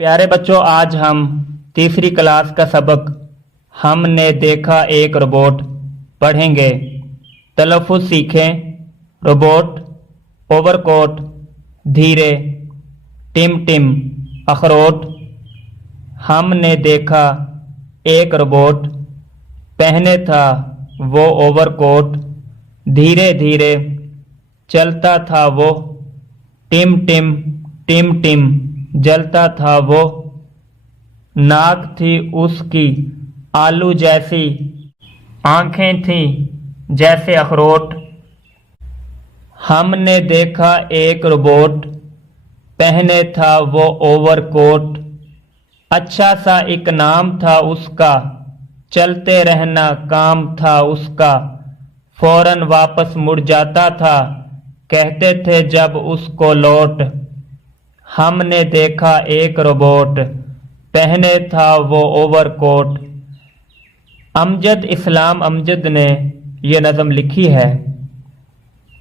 प्यारे बच्चों, आज हम तीसरी क्लास का सबक हमने देखा एक रोबोट पढ़ेंगे। तलफ़ुज़ सीखें। रोबोट, ओवरकोट, धीरे, टिम टिम, अखरोट। हमने देखा एक रोबोट, पहने था वो ओवरकोट, धीरे धीरे चलता था वो, टिम टिम जलता था वो। नाक थी उसकी आलू जैसी, आंखें थीं जैसे अखरोट। हमने देखा एक रोबोट, पहने था वो ओवरकोट, अच्छा सा एक नाम था उसका, चलते रहना काम था उसका। फौरन वापस मुड़ जाता था, कहते थे जब उसको लौट। हमने देखा एक रोबोट, पहने था वो ओवरकोट। अमजद इस्लाम अमजद ने ये नज़म लिखी है।